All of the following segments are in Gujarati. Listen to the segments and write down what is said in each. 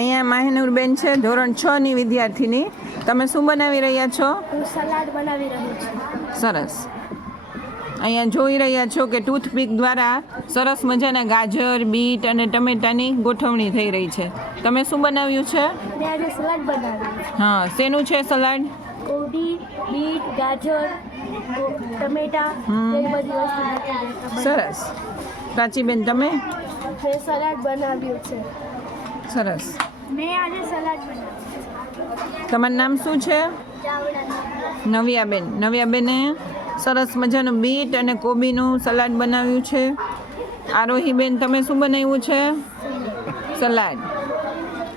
અહીંયા માહિનુરબેન છે, ધોરણ 6 ની વિદ્યાર્થીની. તમે શું બનાવી રહ્યા છો? હું સલાડ બનાવી રહી છું. સરસ. અહીંયા જોઈ રહ્યા છો કે ટૂથપીક દ્વારા સરસ મજાના ગાજર, બીટ અને ટમેટાની ગોઠવણી થઈ રહી છે. તમે શું બનાવ્યું છે? મેં આજે સલાડ બનાવ્યું. હા, શેનું છે સલાડ? કોબી, બીટ, ગાજર, ટમેટા એ બધી વસ્તુ નાખી. સરસ. પ્રાચીબેન, તમે? મેં સલાડ બનાવ્યું છે. સરસ. મેં આજે સલાડ બનાવ્યું. તમારું નામ શું છે? નવ્યાબેન. નવ્યાબેને સરસ મજાનું બીટ અને કોબીનું સલાડ બનાવ્યું છે. આરોહીબેન, તમે શું બનાવ્યું છે? સલાડ.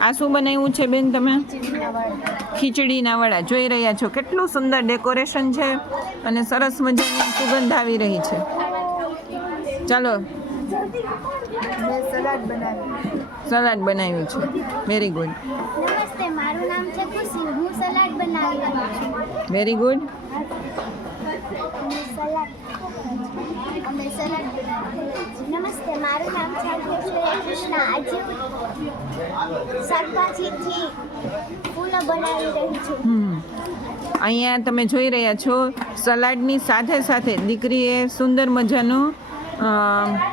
આ શું બનાવ્યું છે બેન તમે? ખીચડીના વડા. જોઈ રહ્યા છો કેટલું સુંદર ડેકોરેશન છે અને સરસ મજાની સુગંધ આવી રહી છે. ચાલો, મેં સલાડ બનાવ્યું. સલાડ બનાવ્યું છે. Very good. નમસ્તે, મારું નામ છે ખુશી. હું સલાડ બનાવી રહી છું. Very good. અમે સલાડ નમસ્તે, મારું નામ છે કૃષ્ણા. આજે શાકભાજીથી ફૂલો બનાવી રહી છું. અહીંયા તમે જોઈ રહ્યા છો સલાડની સાથે સાથે દીકરીએ સુંદર મજાનું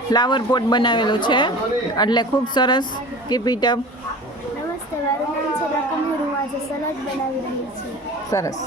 ફ્લાવર પોટ બનાવેલું છે, એટલે ખૂબ સરસ. Keep it up. નમસ્તે, મારું નામ છે રકમ. હું આજે સલાડ બનાવી રહી છું. સરસ.